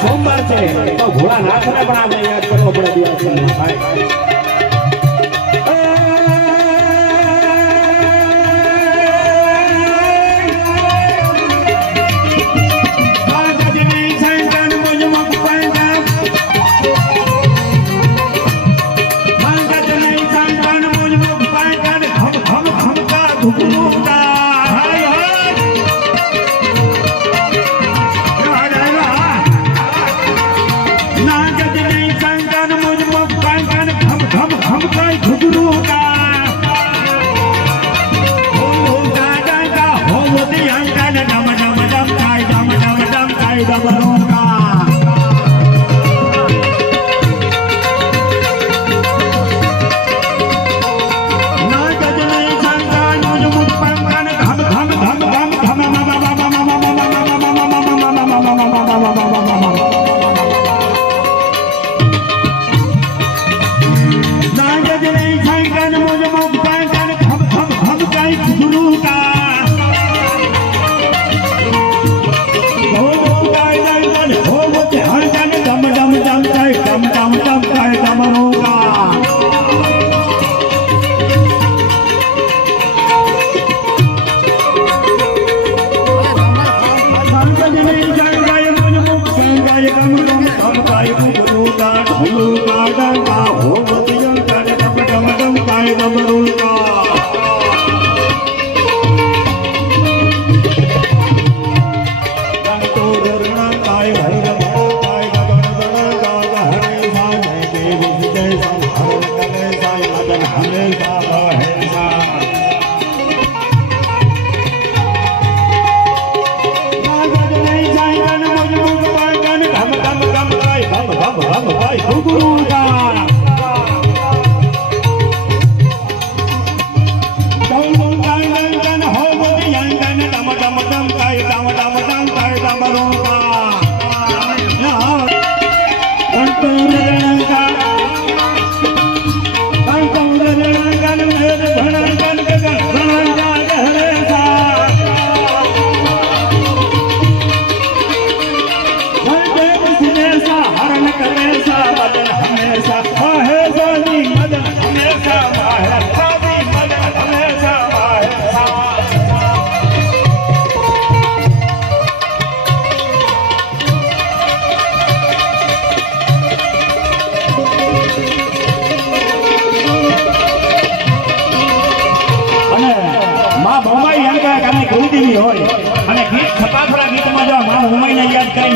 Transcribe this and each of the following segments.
સોમવાર છે તો ભોળાનાથને પણ આપણે યાદ કરવો પડે દિવસ ભાઈ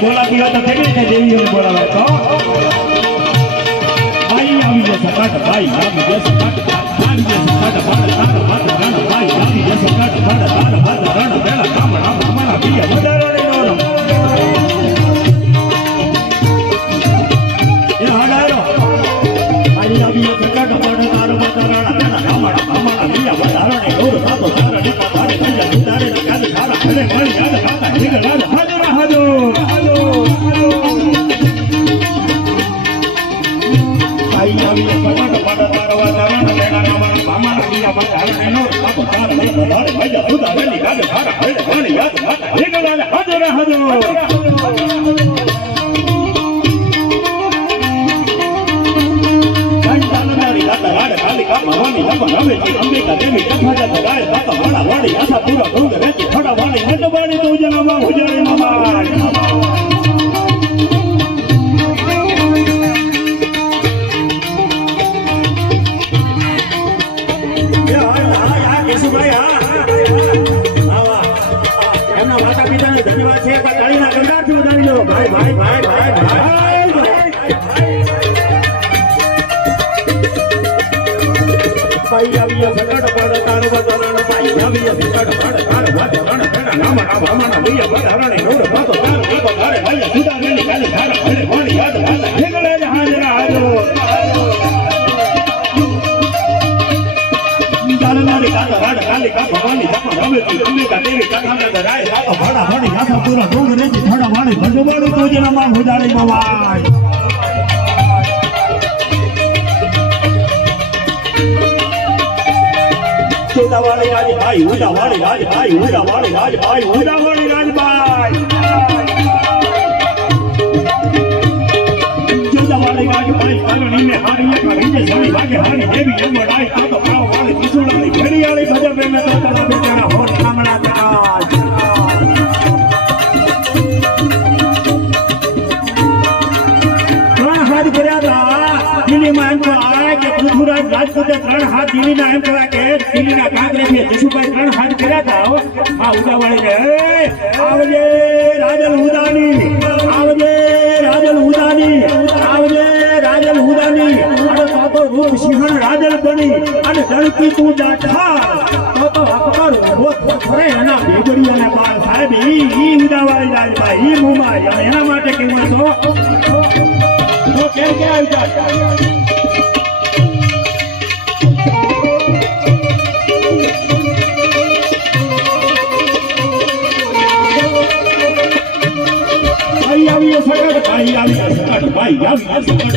बोलाती हो तो केवी રીતે દેવીઓને બોલાવે તો ભાઈ આવી જશે કાટ ભાઈ આવી જશે કાટ આવી જશે કાટ ભાઈ આવી જશે કાટ રણ બેલા કામડા અમારા બીયા વધારે નો એ હાડારો આવી આવી જશે કાટ તારો બતારા બેલા કામડા અમારા બીયા વધારે નો સાતો તારા ને તારે ભૈયા સુધારે કાદ સારા હરે મળી યાદ કાકા ઠીક હાજર હાજો વાળી ગાડી ભાઈ કરણી ને હારી એક રીજે સણી ભાગે હારી દેવી એમ ડાઈ તો ભાવ વાળી ત્રિશુળાની ઘડિયાળી ભજવે મે તો તળા બેચારા હોર સામણા તરાજ ત્રણ હાથ કર્યા હતા દિલ્હીમાં એમ તો આ કે પૃથ્વીરાજ રાજપૂતે ત્રણ હાથ દિલ્હીના એમ કહેવાય કે દિલ્હીના કાંકરેથી જસુભાઈ ત્રણ હાથ કર્યા હતા આ ઉદાવાળી ને આવજે રાજલ ઉદાની આવજે રાજલ ઉદાની આવજે રાજલ ઉદાની અને તો રૂપ સિંહણ રાજલ બની અને દળકી તું જાઠા તો અકબર રોજ ફરે એના બેગડીયાના બાર સાહેબ ઈ ઉદાવાળી રાજભાઈ ઈ મુંબઈ અને એના માટે કેવું તો કેમ કે આવી જાય ભાઈ આવી સકટ ભાઈ આવી સકટ ભાઈ આવી સકટ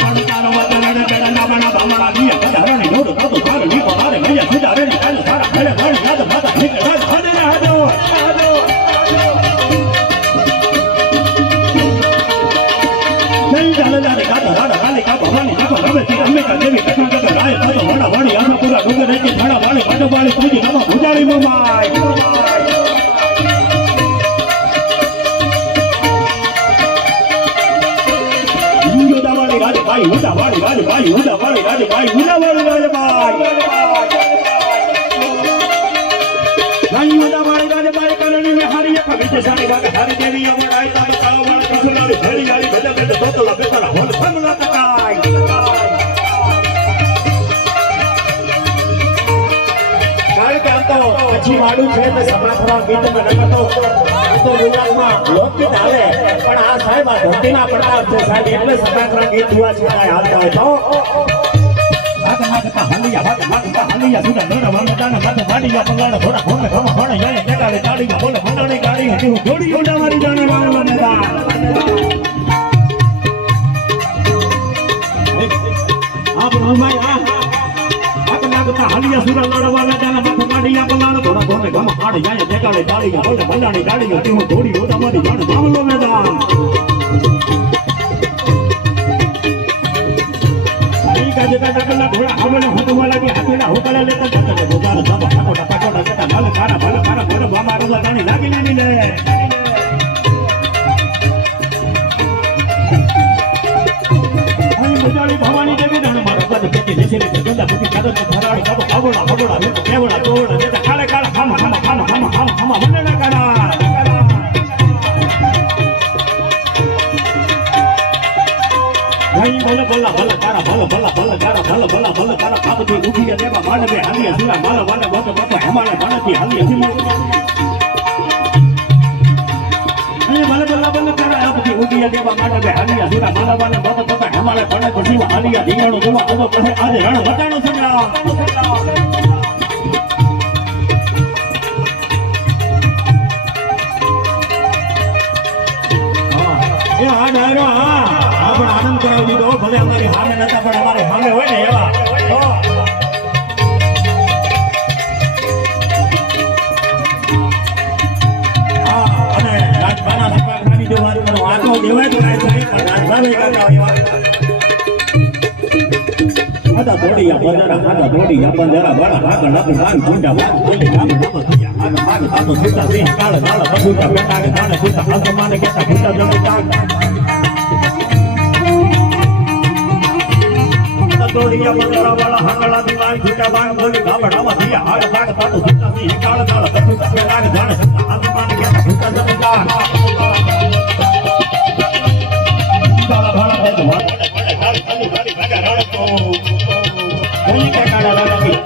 પણ તારો વાતને જડા ના ભામણા દિયા કધારણે જોડ તો તાર ની પારે ભૈયા સુધારે ને કાલ સારા ભલે ભણ યાદ માતા નીકળ રાજ હાદે હાદો હાદો જઈ ચાલે જારે ગાતા રાડા કાલી કા ભવાની કા રવે તી અમે કા દેવી કઠણ કઠ રાય તો વડા વાડી આનો પૂરા ડુંગર રેતી ઝાડા વાળી પાડો વાળી પૂજી નમા ઉજાળી મોમાય ભાઈ ઉડાવાળી રાજભાઈ ઉડાવાળી રાજભાઈ ઉડાવાળી રાજભાઈ ભાઈ ઉડાવાળી રાજભાઈ કરણી મે હારી એક વિજય સારી વાગે હારી દેવી અમડાઈ તા કાળવાળી કસુલારી ભેળી વાળી ભલે ભલે દોતલા બેતરા હોલ ફમલા તકાઈ કારણ કે આ તો પછી વાળું છે તો સમાખવા ગીતમાં નકતો તો ગુજરાતમાં લોકગીત હાલે પણ આ સાહેબ આ ધરતીના પડકાર છે સાહેબ એટલે સમાખવા ગીત જોવા છે હાલતા હોય તો ભાગમાં હલિયા સુધા નોડા વાંગતાના માથે વાડીયા પંગાડા થોડા ખોમે ખમ ખોણે જાય જગાડે તાળીમાં બોલે મંડળી ગાડી હતી હું જોડી ઉડા મારી જાણે વાળવા મેદાન આ બ્રહ્માઈ આ હલિયા સુરા લડવા મેદાના માથે વાડીયા પંગાડા થોડા ખોમે ખમ ખોણે જાય જગાડે તાળીમાં બોલે મંડળી ગાડી હતી હું જોડી ઉડા મારી જાણે વાળવા મેદાન જતા ડગલા ઘોડા હવલે હોતવા લાગે હાથીના હોકલા લેતા જતા ગોદાર સાબા પાકોડા પાકોડા જતા ભલે કારા ભલે બાબા રોજા તાણી લાગી ની લે અહીં મુજાળી ભવાની દેવી દાણ મારા પદ પેટી લેસી લે ગંદા બુકી કાદો ધરાડી કાબો કાબોડા ભગોડા લે કેવડા તોડા દેતા કાલે કાળા ખામા મંડળા કાળા ભલે ભલા ભલે તારા ભલે તારા કાબથી ઉઠીએ દેવા માનવે હાલીએ સુરા માલ વાલે વત વત હેમાળે ભણતી હાલીએ સિમો અહીં ભલે તારા કાબથી ઉઠીએ દેવા માનવે હાલીએ સુરા માલ વાલે વત વત હેમાળે ભણતી સિમો હાલીએ ધીંગાણો જોવા તો કહે આજે રણ વટાણો સંગ્રામ એ આ ડાયરો પણ આનંદ કરાવી દીધો ભલે અમારી સામે નતા પણ અમારે સામે હોય ને એવા અને રાજભાના સપાટવાની જો વાત કરું આ તો દેવાય તો કાંઈ થાય પણ રાજભાને કાકા આદા દોડિયા બંદરા વાળા ભાગળ લાગુ ભાગ ઝુંડા વાગ બોલી ગામ નતો થયા આના ભાગ તાતો સુતા સિંહ કાળ નાળ બગુટા પેટાગે દાણે સુતા આસમાને કેતા ભૂતા જમી તાગ દોડિયા બંદરા વાળા હાકળા દીવાય ઝુંડા વાગ બોલી ગામડામાં થયા હાડ ભાગ તાતો સુતા સિંહ કાળ નાળ બગુટા પેટાગે દાણે સુતા આસમાને કેતા ભૂતા જમી તાગ કાળા ભાળા દે ખાલી ભાગા રડતો બોલી કે કાળા લાગી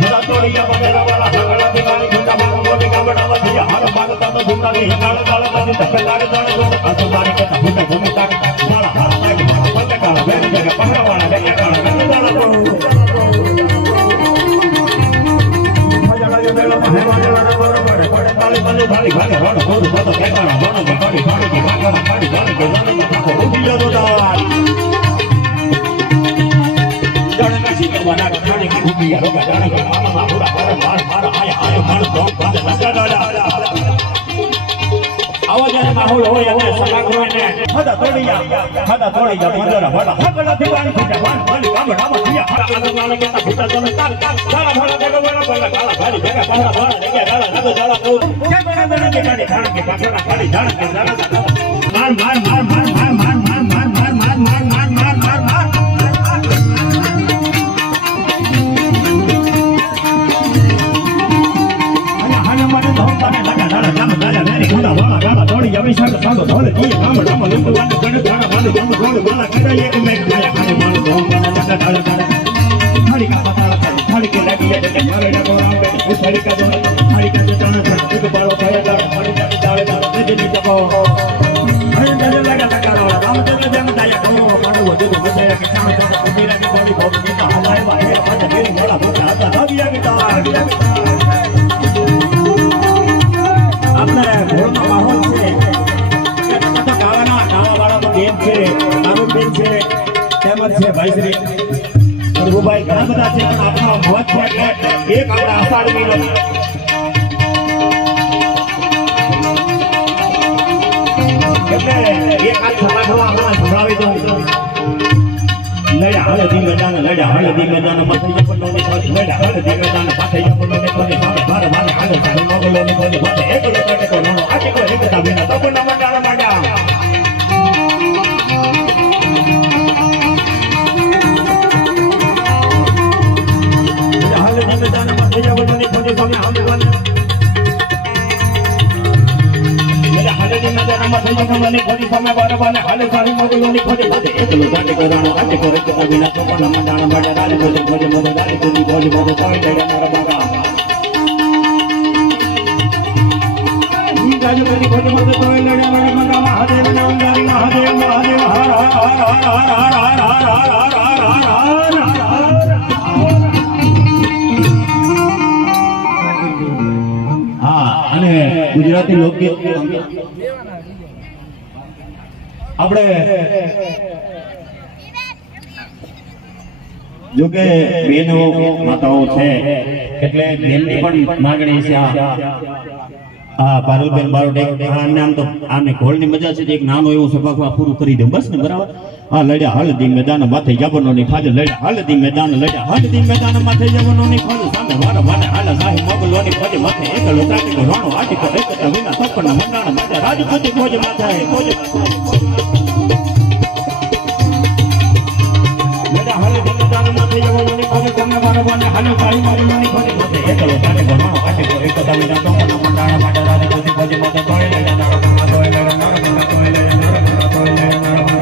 બધા તોડિયા બંદરા વાળા હાકળા દીવાય ઝુંડા વાગ બોલી ગામડામાં થયા હાડ ભાગ તાતો સુતા સિંહ કાળ નાળ બગુટા પેટાગે દાણે સુતા આસમાને કેતા ભૂતા જમી તાગ વાળા હાડ લાગે કાળા બેરી જગા પકડવાના બેયા કાળા ગંદાળા તો મજાળા જો બેલા મહેમાનલા બરોબર પડે તાળી બંધ થાળી ભાગે હોડ હોડ તો કેકાળા બોનો બડી પાડી કે કાકડા પાડી જાણે કે જાણે કાકો ઉઠી જતો દાર જાણે કાસી કરવાના ખાણી કે ઉઠી રોગા જાણે કે મામા પૂરા કરે માર આયો માર તો બાદ લગા દાડા આવો જ્યારે માહોલ હોય અને સલાહ હોય ને હદા તોડી જા મંદરા ભલા હગલા દીવાન ફૂટા વાન વાલી ગામડામાં દિયા હરા આગળવાળા કેતા ફૂટા તમે તાલ તાલા ભલા દેગો વેલા ભલા કાલા ભારી જગા પહરા ભલા દેગા ગાલા નાગો જાળા કો કે બના દણે કે ગાડી ખાણ કે પાછળના ખાડી જાણ કે જાળા માર માર માર માર માર માર માર માર માર માર માર માર માર માર માર તોડી જમી સાંગ સાંગો ધોલે જોઈએ ગામડામાં લોકો વાને ગણ ગાડા વાને જમ ગોળ વાલા કડાય એક મેક ખાયા ખાને માનો ધોમ ગાડા લગા ડાળા ડાળા થાળી કા પતાળા થાળી કે લાગી જાય કે મારે ના ગોળા બે થાળી કા જોડા થાળી કા જોડા એક બાળો ખાયા ડાળા થાળી કા ડાળે ડાળે દેજે ની જબો હે દેજે લગા લગા ડાળા રામ દેજે જમ દાયા ગોળો માનો દેજે બજાયા કે સામે સામે કુબીરા ની બોડી બોડી ની હલાય બાય પાછા ગેરી મોળા ભૂકા હતા દાબિયા કે તા આપણે ઘોડનો માહોલ છે તો ગાવાવાળાનો ગેમ છે આરોગ્ય છે તેમજ છે ભાઈશ્રી પ્રભુભાઈ ઘણા બધા છે પણ આપણો મોજ છે એટલે એક આપણા આષાઢ મહિનો એટલે એક આ છલાખવા આપણે સંભળાવી દઉં લડ્યા હળદી મેદાન મથઈ જપડોની ખોજ લડ્યા હળદી મેદાન પાથઈ જપડોની ખોજ સામે બાર બારે આગળ સામે મોગલોની ખોજ બાતે એકલો કાટેકો નાનો આટેકો એકતા વિના તપના મંડાળ માંડ્યા હળદી મેદાન મથઈ જપડોની ખોજ સામે આગળ હળદી મેદાન મથઈ જપડોની ખોજ સામે બાર બારે હાલે સારી મોગલોની ખોજ બાતે એકલો કાટેકો નાનો આટેકો એકતા વિના તપના મંડાળ માંડ્યા દાલી ખોજ મોગ દાલી ખોજ મોગ તોય ડેડા મારા બાગા રાજુ કરી ખોજ મોગ તોય ડેડા મારા બાગા મહાદેવ નામ જારી મહાદેવ મહાદેવ હર હર હર અને ગુજરાતી લોકગીત આપણે જો કે બેનો માતાઓ છે એટલે બેનની પણ માંગણી છે આ પારુલબેન બારોટે નામ તો આને ઘોળની મજા છે એક નાનું એવું સભાખવા પૂરું કરી દઉં બસ ને બરાબર આ લડ્યા હળદી મેદાન માથે જબનોની ફાજ લડ્યા હળદી મેદાન માથે જબનોની ફાજ સામે વારા વારે હાલા સાહેબ મોગલોની ફાજ માથે એકલો તાટીકો રાણો આટીકો એકતા વિના તપના મંડાણ માથે રાજપૂતી ફોજ માથે ફોજ લડ્યા હળદી મેદાન માથે જબનોની ફાજ સામે વારા વારે હાલા સાહેબ મોગલોની ફાજ માથે એકલો તાટીકો રાણો આટીકો એકતા વિના તપના મંડાણ માથે રાજપૂતી ફોજ માથે તોય લડ્યા નારા તોય લડ્યા નારા તોય લડ્યા નારા તોય લડ્યા નારા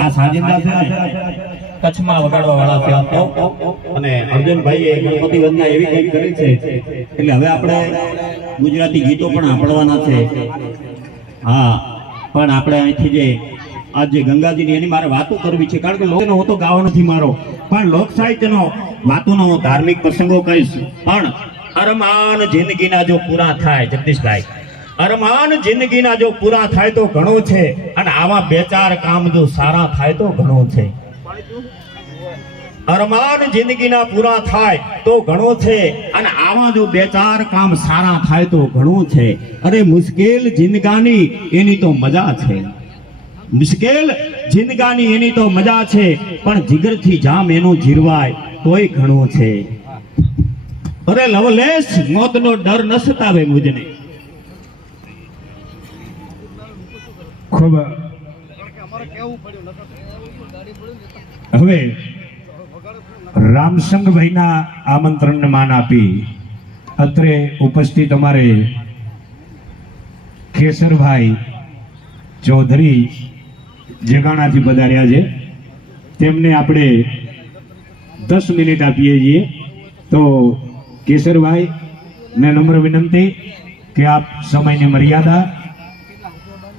આ સાજિંદા છે કચ્છમાં વગાડવા વાળા છે અને અર્જુનભાઈએ ગણપતિ વંદના એવી કંઈક કરી છે એટલે હવે આપણે ગુજરાતી ગીતો પણ સાંભળવાના છે હા પણ આપણે અહીંથી જે આજ જે ગંગાજીની એની મારે વાતો કરવી છે કારણ કે લોકનો હું તો ગાવો નથી મારો પણ લોક સાહિત્યનો વાતોનો હું ધાર્મિક પ્રસંગો કહીશ પણ અરમાન જિંદગીના જો પૂરા થાય જગદીશભાઈ અરમાન જિંદગીના જો પૂરા થાય તો ઘણો છે અને આવા બે ચાર કામ જો સારા થાય તો ઘણો છે અરમાન જિંદગીના પૂરા થાય તો ઘણો છે અને આવા જો બે ચાર કામ સારા થાય તો ઘણો છે અરે મુશ્કેલ જિંદગાની એની તો મજા છે મુશ્કેલ જિંદગાની એની તો મજા છે પણ જીગરથી જામ એનું જીરવાય તોય ઘણો છે અરે લવલેશ મોતનો ડર ન સતાવે મુજને ખૂબ હવે રામસંગભાઈના આમંત્રણને માન આપી અત્રે ઉપસ્થિત અમારે કેસરભાઈ ચૌધરી જગાણાથી પધાર્યા છે તેમને આપણે 10 મિનિટ આપીએ છીએ તો કેસરભાઈ ને નમ્ર વિનંતી કે આપ સમયની મર્યાદા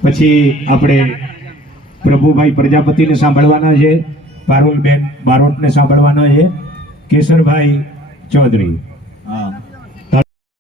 પછી આપણે પ્રભુભાઈ પ્રજાપતિને સાંભળવાના છે, પારુલબેન બારોટને સાંભળવાના છે, કેશરભાઈ ચૌધરી